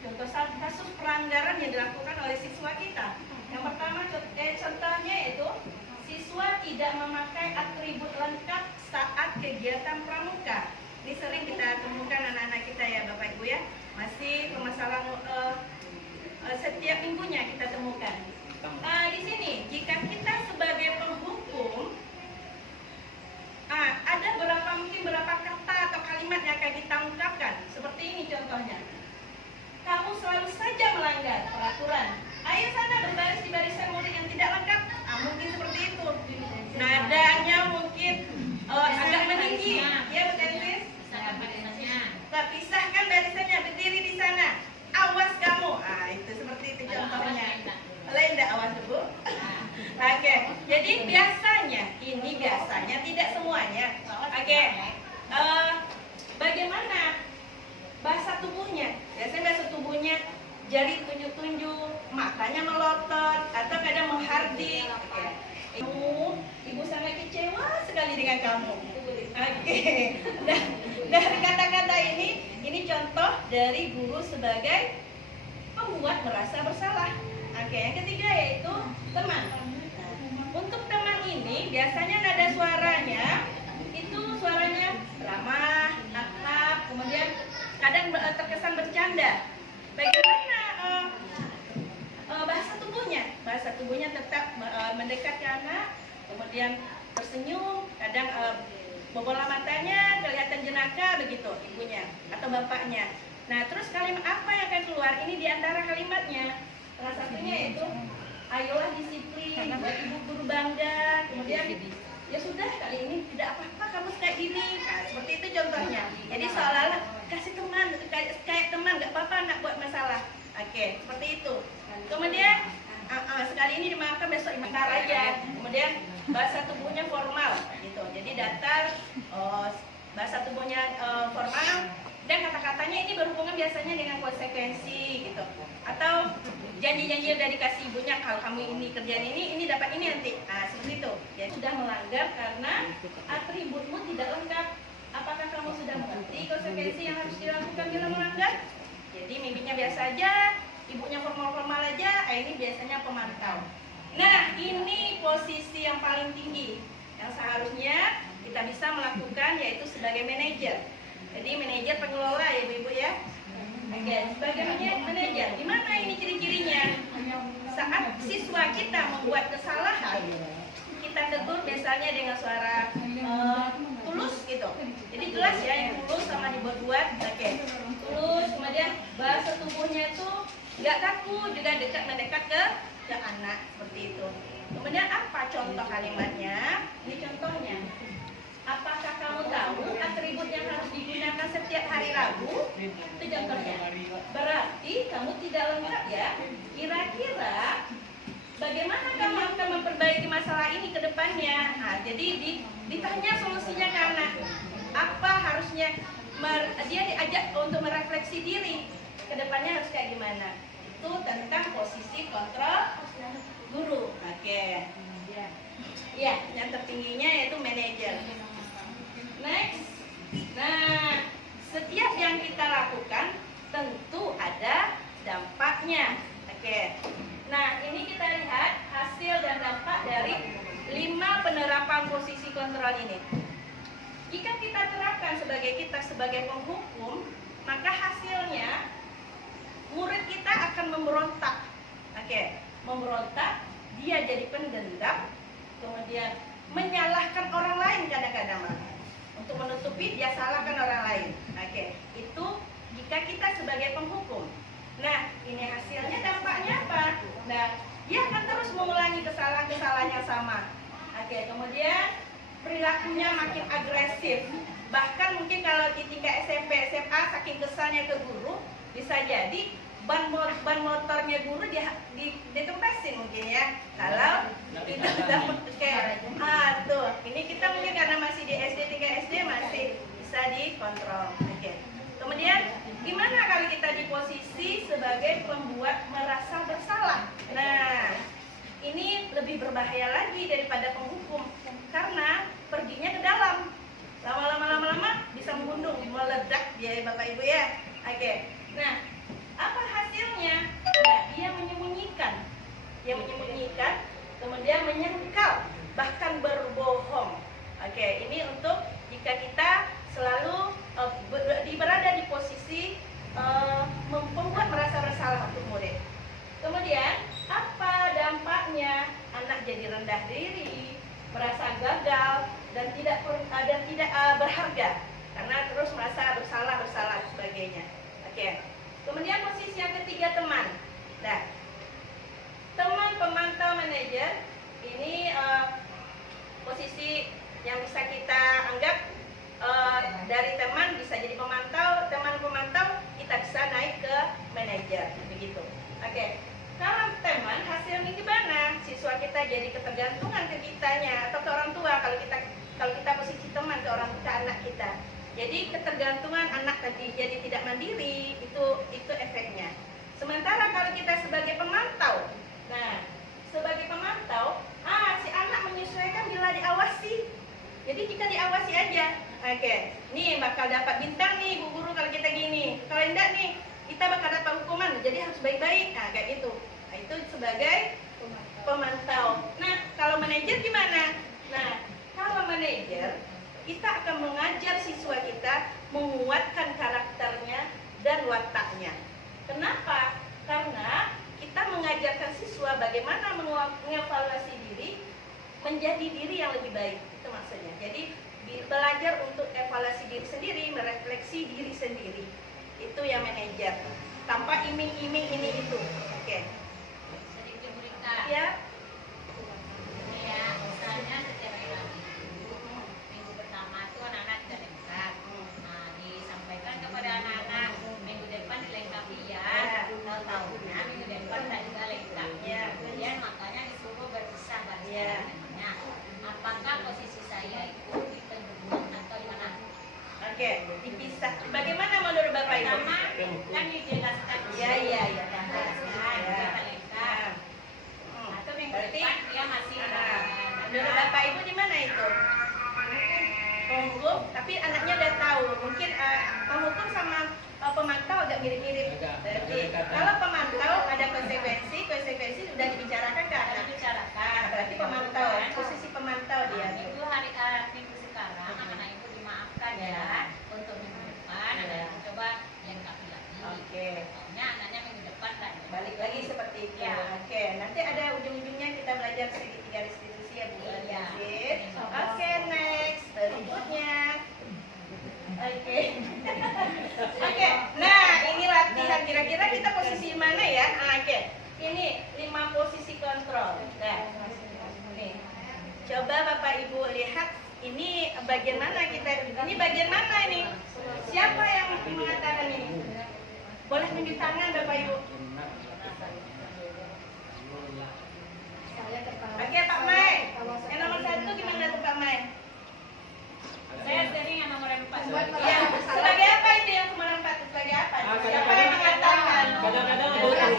contoh kasus pelanggaran yang dilakukan oleh siswa kita. Yang pertama contohnya yaitu siswa tidak memakai atribut lengkap saat kegiatan pramuka. Ini sering kita temukan anak-anak kita ya Bapak Ibu ya. Masih permasalahan setiap minggunya kita temukan. Di sini jika kita sebagai penghukum, ada beberapa kata atau kalimat yang akan kita ungkapkan. Seperti ini contohnya. Kamu selalu saja melanggar peraturan. Ayo sana berbaris di barisan murid yang tidak lengkap. Mungkin seperti itu. Nadanya mungkin agak meninggi. Ya betul Sis? Nah, pisahkan barisannya, berdiri di sana. Awas kamu. Itu seperti itu contohnya. Lain enggak awas Bu? Oke. Jadi biasanya tidak semuanya. Oke. Bagaimana bahasa tubuhnya? Biasanya bahasa tubuhnya jari tunjuk-tunjuk, matanya melotot, atau kadang menghardik. Ibu sangat kecewa sekali dengan kamu. Oke. Nah, dari kata-kata ini contoh dari guru sebagai pembuat merasa bersalah. Oke, yang ketiga yaitu teman. Untuk teman ini biasanya nada suaranya itu suaranya ramah, akrab, kemudian kadang terkesan bercanda. Bagaimana bahasa tubuhnya? Bahasa tubuhnya tetap mendekat ke anak, kemudian tersenyum, kadang bobola matanya kelihatan jenaka begitu ibunya atau bapaknya. Nah, terus kalimat apa yang akan keluar? Ini diantara kalimatnya. Salah satunya yaitu ayolah disiplin, buat ibu guru bangga. Kemudian ya sudah kali ini tidak apa-apa kamu kayak gini. Nah, seperti itu contohnya. Jadi seolah-olah kasih teman, kayak teman, nggak apa-apa nak buat masalah. Oke, seperti itu. Kemudian sekali ini dimaafkan, besok dimaafkan aja. Kemudian bahasa tubuhnya formal, gitu. Jadi datar, bahasa tubuhnya formal, dan kata-katanya ini berhubungan biasanya dengan konsekuensi, gitu. Atau janji-janji yang udah dikasih ibunya, kalau kamu ini kerjaan ini dapat ini nanti. Nah, seperti itu. Jadi sudah melanggar karena atributmu tidak lengkap. Apakah kamu sudah mengerti konsekuensi yang harus dilakukan bila melanggar? Jadi mimpinya biasa aja, ibunya formal-formal aja, ini biasanya pemantau. Nah, ini posisi yang paling tinggi yang seharusnya kita bisa melakukan, yaitu sebagai manajer. Jadi manajer pengelola ya Ibu ya. Oke, sebagai manajer, gimana ini ciri-cirinya? Saat siswa kita membuat kesalahan, kita tegur misalnya dengan suara tulus gitu. Jadi jelas ya, yang tulus sama dibuat-buat. Oke, tulus. Kemudian bahasa tubuhnya itu nggak takut, juga mendekat ke anak seperti itu. Kemudian apa contoh kalimatnya? Ini contohnya. Apakah kamu tahu atribut yang harus digunakan setiap hari Rabu? Itu contohnya. Berarti kamu tidak lengkap ya. Kira-kira bagaimana kamu akan memperbaiki masalah ini ke depannya? Nah, jadi ditanya solusinya ke anak. Apa harusnya dia diajak untuk merefleksi diri. Ke depannya harus kayak gimana? itu tentang posisi kontrol guru. Oke. Ya, yang tertingginya yaitu manajer. Next. Nah, setiap yang kita lakukan tentu ada dampaknya. Oke. Nah, ini kita lihat hasil dan dampak dari 5 penerapan posisi kontrol ini. Jika kita terapkan sebagai penghukum, maka hasilnya murid kita akan memberontak. Oke, memberontak, dia jadi pendendam, kemudian menyalahkan orang lain kadang-kadang. Untuk menutupi dia salahkan orang lain. Oke, itu jika kita sebagai penghukum. Nah, ini hasilnya dampaknya apa? Nah, dia akan terus mengulangi kesalahan-kesalahan yang sama. Oke, kemudian perilakunya makin agresif. Bahkan mungkin kalau di tingkat SMP, SMA saking kesalnya ke guru, bisa jadi ban motornya guru dikempesin mungkin ya. Kalau tidak dapat tuh. Ini kita mungkin karena masih di SD, tingkat SD masih bisa dikontrol. Oke. Kemudian gimana kalau kita di posisi sebagai pembuat merasa bersalah? Nah, ini lebih berbahaya lagi daripada penghukum karena perginya ke dalam. Lama-lama bisa mengundung, meledak ya Bapak Ibu ya. Oke. Nah, apa hasilnya? Nah, dia menyembunyikan. Kemudian menyangkal, bahkan berbohong. Oke, ini untuk jika kita selalu berada di posisi membuat merasa bersalah untuk murid. Kemudian apa dampaknya? Anak jadi rendah diri, merasa gagal dan tidak berharga karena terus merasa bersalah sebagainya. Oke. Kemudian posisi yang ketiga, teman. Nah, teman pemantau manajer ini posisi yang bisa kita anggap dari teman bisa jadi pemantau, teman pemantau kita bisa naik ke manajer, begitu. Oke. Kalau teman hasilnya gimana? Siswa kita jadi ketergantungan ke kitanya atau ke orang tua kalau kita posisi teman ke orang tua anak kita. Jadi ketergantungan anak tadi jadi tidak mandiri, itu efeknya. Sementara kalau kita sebagai pemantau, nah sebagai pemantau, si anak menyesuaikan bila diawasi. Jadi jika diawasi aja, oke, nih bakal dapat bintang nih Bu Guru kalau kita gini. Kalau enggak nih, kita bakal dapat hukuman. Jadi harus baik-baik. Nah kayak gitu. Nah, itu sebagai pemantau. Nah kalau manajer gimana? Nah kalau manajer, kita akan mengajar siswa kita menguatkan karakternya dan wataknya. Kenapa? Karena kita mengajarkan siswa bagaimana mengevaluasi diri menjadi diri yang lebih baik. Itu maksudnya. Jadi belajar untuk evaluasi diri sendiri, merefleksi diri sendiri. Itu yang manajer. Tanpa iming-iming ini itu. Oke. Sedikit berita. Ya. Ya, misalnya setiap hari minggu pertama itu anak-anak tidak lengkap. Nah, disampaikan kepada anak-anak minggu depan dilengkapi ya. Tahu-tahunya minggu depan tidak juga lengkap. Ya. Kemudian makanya disuruh berpisah Ya. Apakah posisi saya itu di tengah atau di mana? Oke, dipisah. Bagaimana menurut Bapak Ibu? Pertama kan dijelaskan. Iya. Kita lengkap. Atau minggu depan dia masih Menurut Bapak Ibu di mana itu? Penghukum, tapi anaknya udah tahu. Mungkin penghukum sama pemantau agak mirip-mirip. Berarti kalau pemantau ada konsekuensi sudah dibicarakan ke anak. dibicarakan. Berarti pemantau, posisi pemantau dia. Minggu sekarang anak ibu dimaafkan ya untuk minggu depan Ya. coba lengkapi lagi. Oke. Pokoknya anaknya minggu depan kan Balik lagi seperti itu. Ya. Oke, nanti ada ujung-ujungnya kita belajar segitiga restitusi ya Bu. Iya. Oke, next. Berikutnya. Oke. Oke. Nah, ini latihan kira-kira kita posisi mana ya? Oke. Ini 5 posisi kontrol. Nah, nih. Coba Bapak Ibu lihat ini bagian mana kita? Ini bagian mana ini? Siapa yang mengatakan ini? Boleh tunjuk tangan Bapak Ibu. Oke, Pak Mai. Yang nomor 1 gimana tuh Pak Mai? saya sering yang nomor 4. Iya, sebagai apa itu yang nomor 4? Sebagai apa? Siapa yang mengatakan? Kadang-kadang ada urusan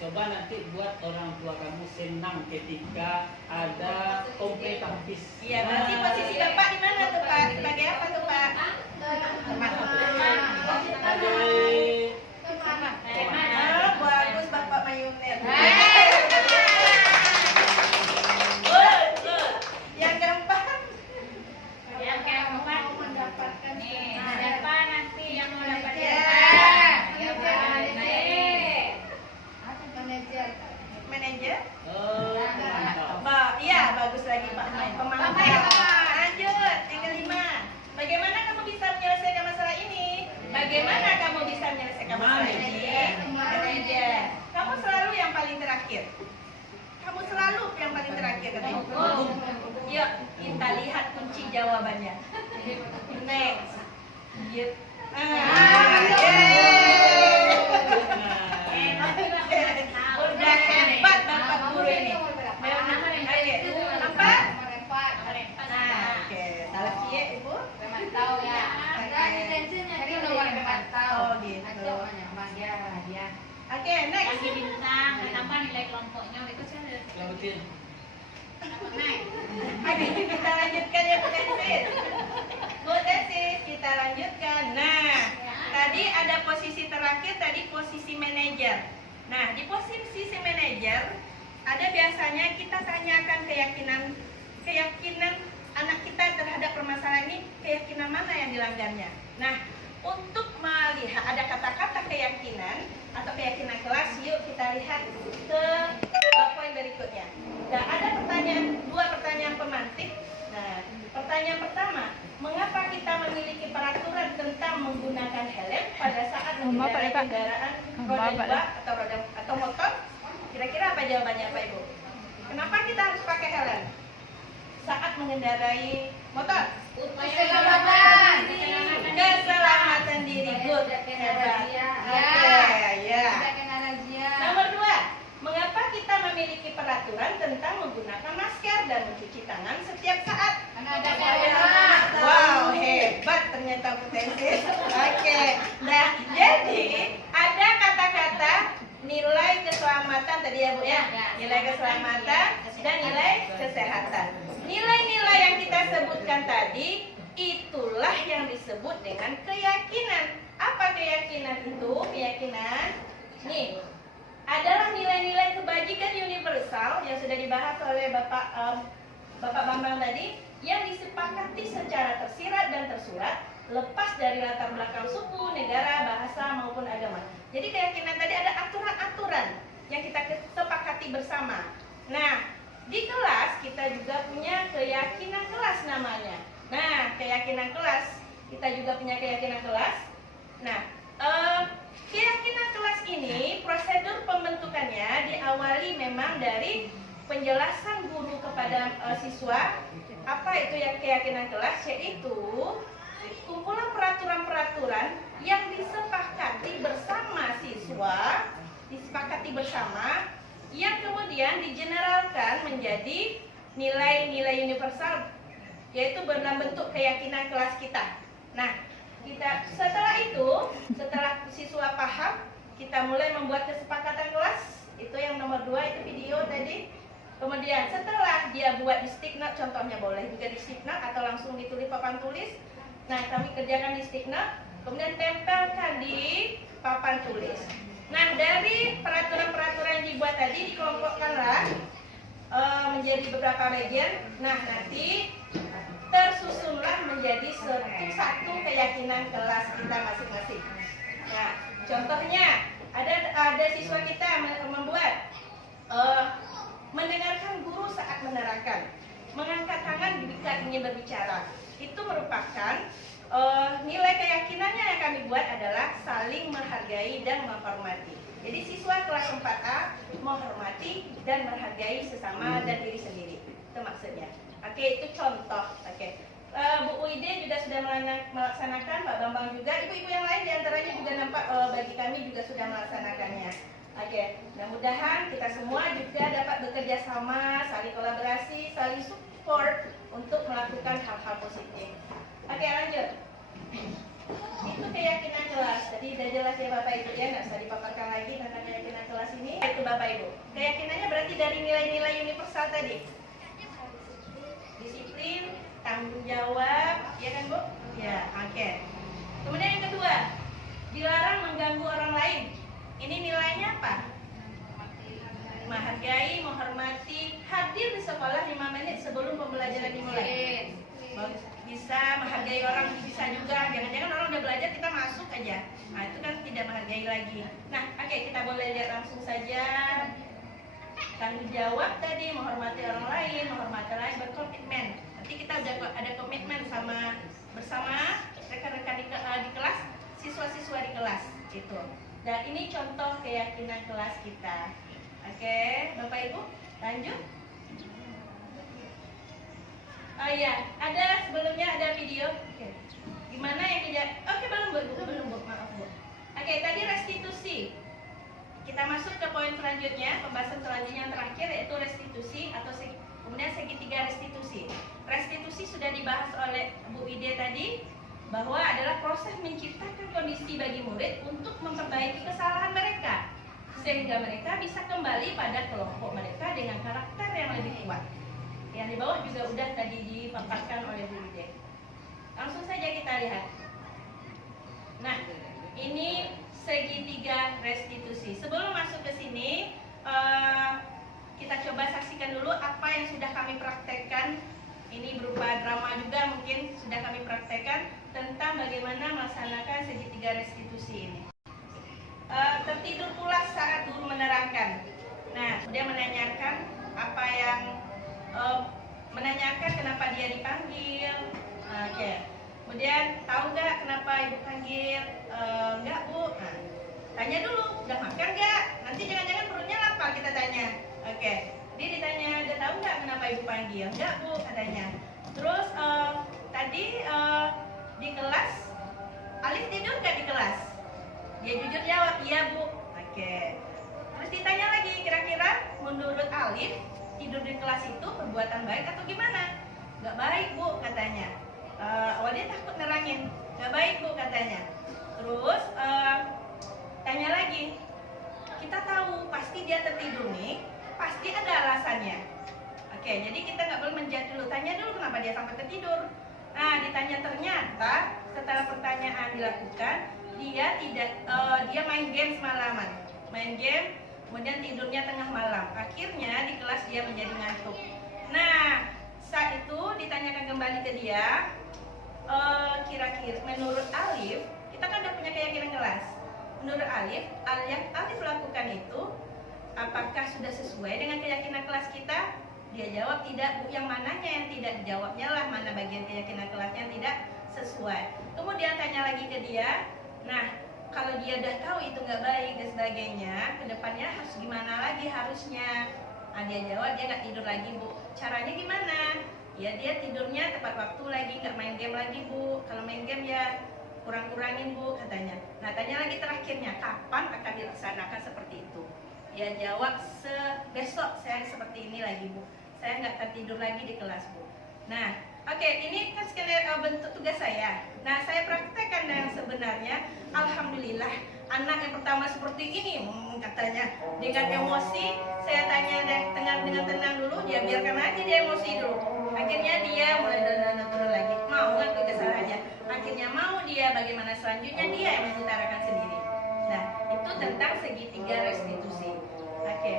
coba nanti buat orang tua kamu senang ketika ada kompetisi. Iya, berarti posisi Bapak di mana tuh Pak? Sebagai apa tuh Pak? Bagus Bapak mayonnaise. Good. Yang keempat. Yang keempat Mendapatkan nih, siapa nanti yang mau dapat manajer. Oh, mantap. Iya, bagus lagi Pak. Pemantau. Lanjut, yang kelima. Bagaimana kamu bisa menyelesaikan masalah ini? Bagaimana kamu bisa menyelesaikan masalah ini? Manajer. Kamu selalu yang paling terakhir. Kamu selalu yang paling terakhir katanya. Yuk, kita lihat kunci jawabannya. Next. Yuk. Udah hebat Bapak guru ini. Apa? Oke, salah cie Ibu. Oh gitu. Oke, next. kasih bintang, ditambah nilai kelompoknya itu saya Selametin. Oke, kita lanjutkan ya Bu Tesis. Bu Tesis, kita lanjutkan. Nah, tadi ada posisi terakhir, tadi posisi manajer. Nah, di posisi si manajer, ada biasanya kita tanyakan keyakinan anak kita terhadap permasalahan ini, keyakinan mana yang dilanggarnya. Nah, untuk melihat ada kata-kata keyakinan atau keyakinan kelas, yuk kita lihat ke poin berikutnya. Nah, ada dua pertanyaan pemantik. Nah, pertanyaan pertama, mengapa kita memiliki peraturan tentang menggunakan helm pada saat mengendarai kendaraan roda 2 atau motor? Kira-kira apa jawabannya Pak Ibu? Kenapa kita harus pakai helm saat mengendarai motor? Keselamatan diri. Good. Hebat. Oke, ya. Nomor 2, mengapa kita memiliki peraturan tentang menggunakan masker dan mencuci tangan setiap saat? Wow, hebat ternyata Bu Tesis. Oke. Nah, jadi ada kata-kata nilai keselamatan tadi ya Bu ya. Nilai keselamatan dan nilai kesehatan. Nilai-nilai yang kita sebutkan tadi itulah yang disebut dengan keyakinan. Apa keyakinan itu? Keyakinan nih adalah nilai-nilai kebajikan universal yang sudah dibahas oleh Bapak Bambang tadi, yang disepakati secara tersirat dan tersurat, lepas dari latar belakang suku, negara, bahasa maupun agama. Jadi keyakinan tadi ada aturan-aturan yang kita sepakati bersama. Nah, di kelas kita juga punya keyakinan kelas namanya. Nah, keyakinan kelas, kita juga punya keyakinan kelas. Nah, keyakinan kelas ini prosedur pembentukannya diawali memang dari penjelasan guru kepada siswa. Apa itu yang keyakinan kelas? Yaitu kumpulan peraturan-peraturan yang disepakati bersama siswa, disepakati bersama, yang kemudian digeneralkan menjadi nilai-nilai universal, yaitu dalam bentuk keyakinan kelas kita. Nah, setelah siswa paham, kita mulai membuat kesepakatan kelas. Itu yang nomor 2, itu video tadi. Kemudian setelah dia buat di stick note, contohnya boleh juga di stick note atau langsung ditulis papan tulis. Nah, kami kerjakan di stick note, kemudian tempelkan di papan tulis. Nah, dari peraturan-peraturan yang dibuat tadi dikelompokkanlah menjadi beberapa bagian. Nah, nanti tersusunlah menjadi satu keyakinan kelas kita masing-masing. Nah, contohnya ada siswa kita membuat mendengarkan guru saat menerangkan, mengangkat tangan jika ingin berbicara. Itu merupakan nilai keyakinannya yang kami buat adalah saling menghargai dan menghormati. Jadi siswa kelas 4A menghormati dan menghargai sesama dan diri sendiri. Itu maksudnya. Oke, itu contoh. Oke. Bu Uide juga sudah melaksanakan, Pak Bambang juga, ibu-ibu yang lain diantaranya juga nampak bagi kami juga sudah melaksanakannya. Oke, mudah-mudahan kita semua juga dapat bekerja sama, saling kolaborasi, saling support untuk melakukan hal-hal positif. Oke, lanjut. Itu keyakinan kelas. Jadi udah jelas ya Bapak Ibu ya, nggak usah dipaparkan lagi tentang keyakinan kelas ini. Itu Bapak Ibu. Keyakinannya berarti dari nilai-nilai universal tadi. Disiplin, tanggung jawab, ya kan Bu? Ya, oke. Kemudian yang kedua, dilarang mengganggu orang lain. Ini nilainya apa? Menghargai, menghormati, hadir di sekolah 5 menit sebelum pembelajaran dimulai. Bisa menghargai orang, bisa juga. Jangan-jangan orang udah belajar kita masuk aja. Nah itu kan tidak menghargai lagi. Nah oke, kita boleh lihat langsung saja. Tanggung jawab tadi, menghormati orang lain, menghormati orang lain, berkomitmen. Nanti kita udah ada komitmen bersama rekan-rekan di kelas, siswa-siswa di kelas gitu. Dan ini contoh keyakinan kelas kita. Oke, Bapak Ibu, lanjut. Oh iya, ada sebelumnya ada video. Oke. Gimana yang tidak? Oke, belum Bu, maaf Bu. Oke, tadi restitusi. Kita masuk ke poin selanjutnya, pembahasan selanjutnya yang terakhir yaitu restitusi atau kemudian segitiga restitusi. Restitusi sudah dibahas oleh Bu Ide tadi bahwa adalah proses menciptakan kondisi bagi murid untuk memperbaiki kesalahan mereka sehingga mereka bisa kembali pada kelompok mereka dengan karakter yang lebih kuat. Yang di bawah juga udah tadi dipaparkan oleh Bu Ide. Langsung saja kita lihat. Nah, ini segitiga restitusi. Sebelum masuk ke sini, kita coba saksikan dulu apa yang sudah kami praktekkan. Ini berupa drama juga mungkin sudah kami praktekkan tentang bagaimana melaksanakan segitiga restitusi ini. Tertidur pula saat guru menerangkan. Nah, dia menanyakan apa yang menanyakan kenapa dia dipanggil. Oke. Kemudian tahu nggak kenapa ibu panggil? Nggak Bu. Nah, tanya dulu, udah makan nggak? Nanti jangan-jangan perutnya lapar kita tanya. Oke. Dia ditanya, udah tahu nggak kenapa ibu panggil? Nggak Bu katanya. Terus tadi di kelas Alif tidur nggak di kelas? Dia jujur jawab, iya Bu. Oke. Terus ditanya lagi, kira-kira menurut Alif tidur di kelas itu perbuatan baik atau gimana? Nggak baik Bu katanya. Awalnya takut nerangin, nggak baik Bu katanya. Terus tanya lagi, kita tahu pasti dia tertidur nih, pasti ada alasannya. Oke, jadi kita nggak boleh menjudge dulu, tanya dulu kenapa dia sampai tertidur. Nah, ditanya ternyata setelah pertanyaan dilakukan, dia main game semalaman, main game, kemudian tidurnya tengah malam. Akhirnya di kelas dia menjadi ngantuk. Nah, saat itu ditanyakan kembali ke dia, kira-kira menurut Alif, kita kan udah punya keyakinan kelas. Menurut Alif, yang Alif lakukan itu apakah sudah sesuai dengan keyakinan kelas kita? Dia jawab tidak Bu. Yang mananya yang tidak dijawabnya lah, mana bagian keyakinan kelasnya yang tidak sesuai. Kemudian tanya lagi ke dia, nah kalau dia udah tahu itu nggak baik dan sebagainya, kedepannya harus gimana lagi harusnya? Nah, dia jawab dia nggak tidur lagi Bu. Caranya gimana? Ya dia tidurnya tepat waktu lagi, nggak main game lagi Bu. Kalau main game ya kurang-kurangin Bu katanya. Nah tanya lagi terakhirnya, kapan akan dilaksanakan seperti itu? Ya jawab, besok saya seperti ini lagi Bu. Saya nggak akan tidur lagi di kelas Bu. Nah oke, ini kan skenario bentuk tugas saya. Nah saya praktekkan yang sebenarnya. Alhamdulillah anak yang pertama seperti ini katanya dengan emosi. Saya tanya dengan tenang dulu, dia biarkan aja dia emosi dulu. Akhirnya dia mulai turun lagi, mau ngaku kesalahannya. Akhirnya mau dia, bagaimana selanjutnya dia yang mengutarakan sendiri. Nah itu tentang segitiga restitusi. Oke.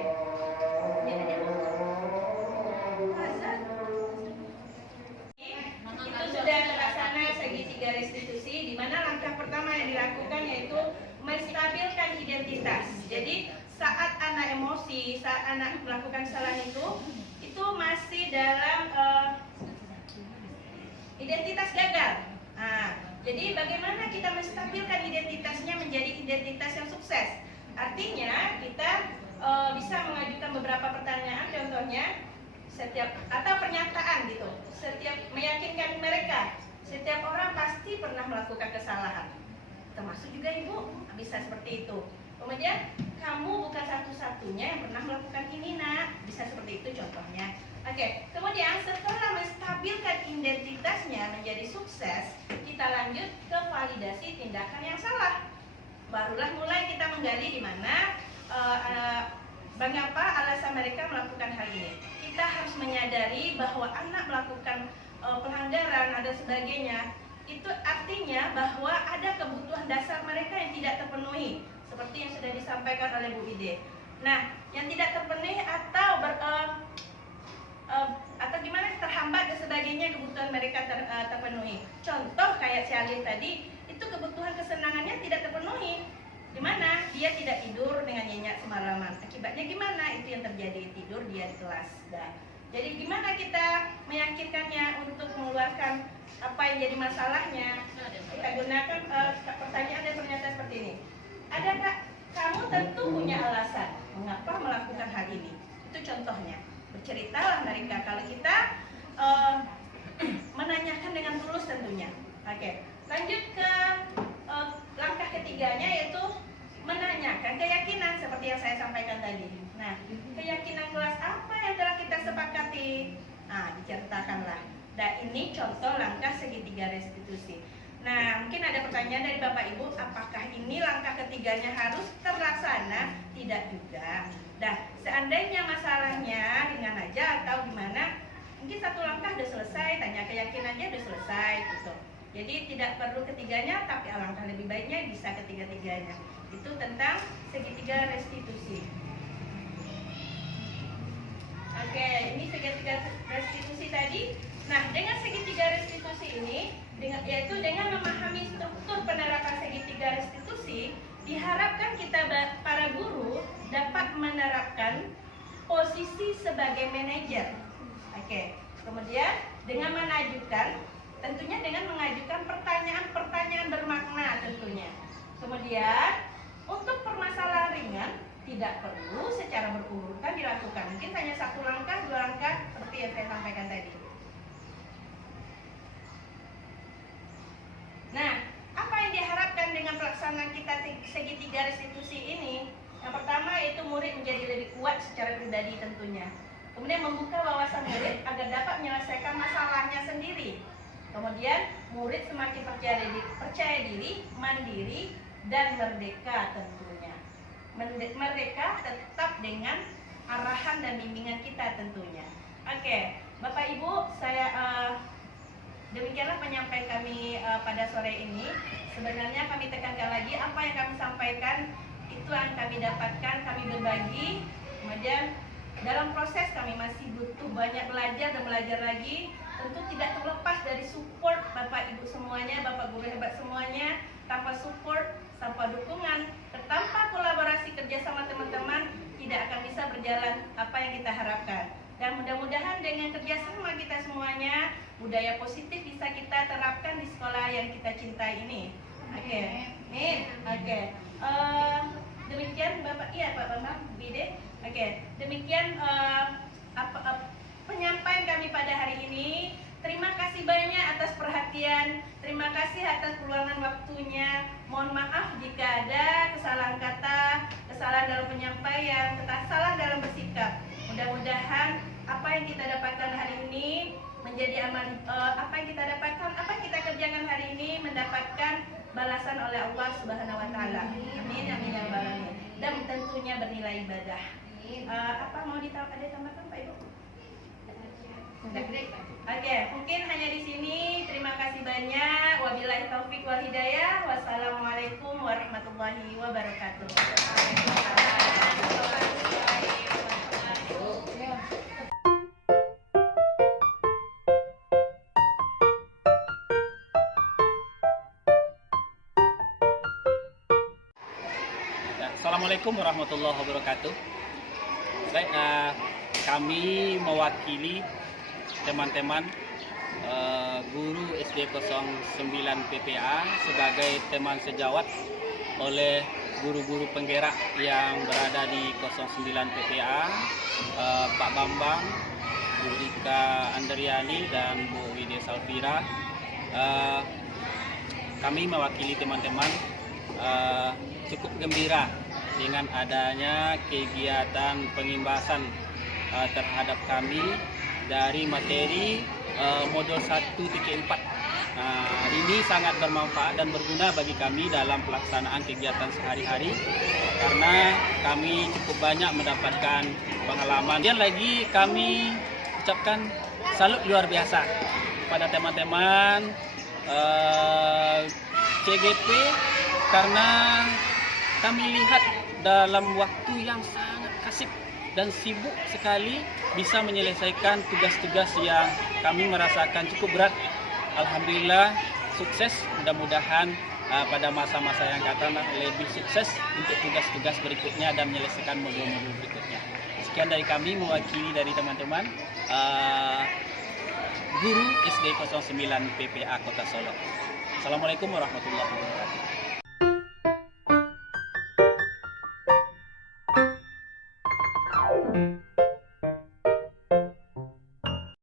Itu sudah terlaksana segitiga restitusi, di mana langkah pertama yang dilakukan yaitu menstabilkan identitas. Jadi saat anak emosi, saat anak melakukan kesalahan itu masih dalam identitas gagal. Nah, jadi bagaimana kita menstabilkan identitasnya menjadi identitas yang sukses? Artinya kita bisa mengajukan beberapa pertanyaan, contohnya atau pernyataan gitu, setiap meyakinkan mereka setiap orang pasti pernah melakukan kesalahan, termasuk juga ibu, bisa seperti itu. Kemudian kamu bukan satu-satunya yang pernah melakukan ini nak, bisa seperti itu contohnya. Oke, kemudian setelah menstabilkan identitasnya menjadi sukses, kita lanjut ke validasi tindakan yang salah. Barulah mulai kita menggali di mana mengapa alasan mereka melakukan hal ini. Kita harus menyadari bahwa anak melakukan pelanggaran dan sebagainya, itu artinya bahwa ada kebutuhan dasar mereka yang tidak terpenuhi, seperti yang sudah disampaikan oleh Bu Ide. Nah, yang tidak terpenuhi atau gimana terhambat dan sebagainya, kebutuhan mereka terpenuhi. Contoh kayak si Alif tadi, itu kebutuhan kesenangannya tidak terpenuhi. Dimana dia tidak tidur dengan nyenyak semalaman. Akibatnya gimana? Itu yang terjadi, tidur dia di kelas. Nah, jadi gimana kita meyakinkannya untuk mengeluarkan apa yang jadi masalahnya? Kita gunakan pertanyaan dan pernyataan seperti ini. Adakah kamu tentu punya alasan mengapa melakukan hal ini? Itu contohnya. Berceritalah mereka. Kalau kita menanyakan dengan tulus tentunya. Oke, lanjut ke langkah ketiganya, yaitu menanyakan keyakinan seperti yang saya sampaikan tadi. Nah, keyakinan kelas apa yang telah kita sepakati? Nah, diceritakanlah. Dan ini contoh langkah segitiga restitusi. Nah, mungkin ada pertanyaan dari Bapak Ibu, apakah ini langkah ketiganya harus terlaksana? Tidak juga. Nah, seandainya masalahnya ringan aja atau gimana, mungkin satu langkah udah selesai, tanya keyakinannya udah selesai gitu. Jadi tidak perlu ketiganya, tapi alangkah lebih baiknya bisa ketiga-tiganya. Itu tentang segitiga restitusi. Oke, ini segitiga restitusi tadi. Nah, dengan segitiga restitusi ini, yaitu dengan memahami struktur penerapan segitiga restitusi, diharapkan kita para guru dapat menerapkan posisi sebagai manajer. Oke, kemudian dengan mengajukan, tentunya dengan mengajukan pertanyaan-pertanyaan bermakna tentunya. Kemudian untuk permasalahan ringan tidak perlu secara berurutan dilakukan. Mungkin hanya satu langkah, dua langkah seperti yang saya sampaikan tadi. Nah, apa yang diharapkan dengan pelaksanaan kita segitiga restitusi ini? Yang pertama yaitu murid menjadi lebih kuat secara pribadi tentunya. Kemudian membuka wawasan murid agar dapat menyelesaikan masalahnya sendiri. Kemudian murid semakin percaya diri, mandiri, dan merdeka tentunya. Merdeka tetap dengan arahan dan bimbingan kita tentunya. Oke, Bapak Ibu, saya demikianlah penyampaian kami pada sore ini. Sebenarnya kami tekankan lagi apa yang kami sampaikan itu yang kami dapatkan, kami berbagi. Kemudian dalam proses kami masih butuh banyak belajar dan belajar lagi. Tentu tidak terlepas dari support Bapak Ibu semuanya, Bapak Guru hebat semuanya. Tanpa support, tanpa dukungan, tanpa kolaborasi kerjasama teman-teman, tidak akan bisa berjalan apa yang kita harapkan. Dan mudah-mudahan dengan kerjasama kita semuanya, budaya positif bisa kita terapkan di sekolah yang kita cintai ini. Oke, amin. Oke, demikian Bapak, iya Pak Bambang, Bide. Oke, demikian penyampaian kami pada hari ini. Terima kasih banyak atas perhatian. Terima kasih atas peluangan waktunya. Mohon maaf jika ada kesalahan kata, kesalahan dalam penyampaian, salah dalam bersikap. Mudah-mudahan apa yang kita dapatkan hari ini menjadi amal, apa yang kita dapatkan, apa yang kita kerjakan hari ini mendapatkan balasan oleh Allah Subhanahu wa taala. Amin amin ya rabbal alamin. Dan tentunya bernilai ibadah. Apa mau ditambahkan Pak Ibu? Oke, mungkin hanya di sini. Terima kasih banyak. Wabillahi taufik wal hidayah. Wassalamualaikum warahmatullahi wabarakatuh. Assalamualaikum warahmatullahi wabarakatuh. Baik, kami mewakili teman-teman guru SD 09 PPA sebagai teman sejawat oleh guru-guru penggerak yang berada di 09 PPA, Pak Bambang, Bu Rika Andriani, dan Bu Wide Salvira. Kami mewakili teman-teman cukup gembira dengan adanya kegiatan pengimbasan terhadap kami dari materi modul 1.4. Ini sangat bermanfaat dan berguna bagi kami dalam pelaksanaan kegiatan sehari-hari karena kami cukup banyak mendapatkan pengalaman. Dan lagi kami ucapkan salut luar biasa pada teman-teman CGP karena kami lihat dalam waktu yang sangat kasib dan sibuk sekali bisa menyelesaikan tugas-tugas yang kami merasakan cukup berat. Alhamdulillah sukses, mudah-mudahan pada masa-masa yang akan datang lebih sukses untuk tugas-tugas berikutnya dan menyelesaikan modul-modul berikutnya. Sekian dari kami mewakili dari teman-teman guru SD 09 PPA Kota Solo. Assalamualaikum warahmatullahi wabarakatuh.